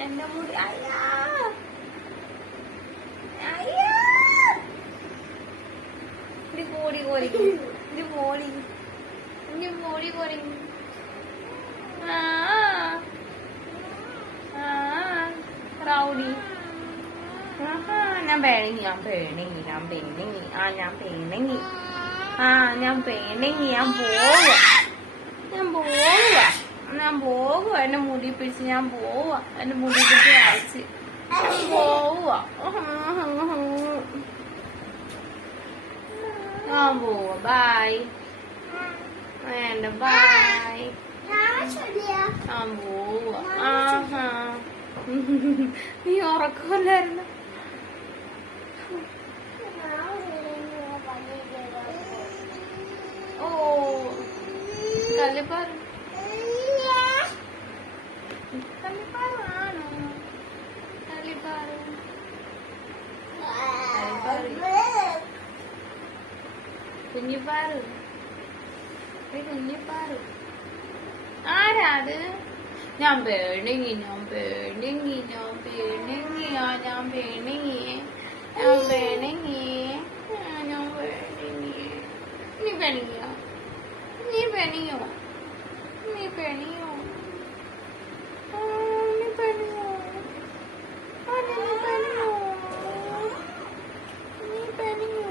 എന്റെ മുടി അയ്യാ അയ്യാ ഇത് കോടി കോരിക്കും ഇത് മോടി ഇനി മോടി കോരിക്കും റൗഡി ഞാൻ പേണങ്ങി ഞാൻ പേണങ്ങി ഞാൻ പേണങ്ങി ഞാൻ പേണങ്ങി ഞാൻ പേണങ്ങി ഞാൻ പോവുക എന്നെ മുടി പിടിച്ച് ഞാൻ പോവുക എന്റെ മുടി പിടിച്ച് അയച്ച് പോവുക ഞാൻ പോവുക ബൈ വേണ്ട ബൈ ഞാൻ പോവുക നീ ഉറക്കമല്ലായിരുന്നു ഓ കല്ലിപ്പാറ് കല്ലിപ്പാറാണോ കല്ലിപ്പാറ് കുഞ്ഞിപ്പാറ് കുഞ്ഞിപ്പാറ് ആരാ അത് ഞാൻ പേണെങ്ങി ഞാൻ പേണെങ്ങി ഞാൻ പേണെങ്ങി ഞാൻ പേണെങ്ങി ഞാൻ പേണെങ്ങി ഞാൻ പേണെങ്ങി നീ പെണിയോ നീ പെണിയോ നീ പെണിയോ നീ പെണിയോ നീ പെണിയോ നീ പെണിയോ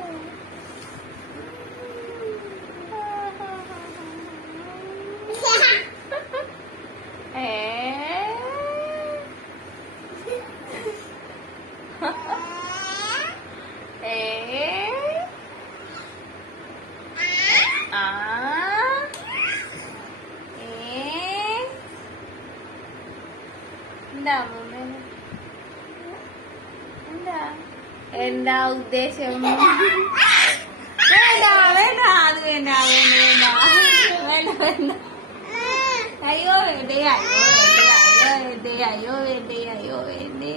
എന്താ ഉദ്ദേശം വേണ്ട വേണ്ട അത് വേണ്ട വേണ്ട വേണ്ട വേണ്ട വേണ്ട അയ്യോ വേണ്ടേ അയ്യോ വേണ്ടേ അയ്യോ വേണ്ടേ അയ്യോ വേണ്ടേ അയ്യോ വേണ്ടേ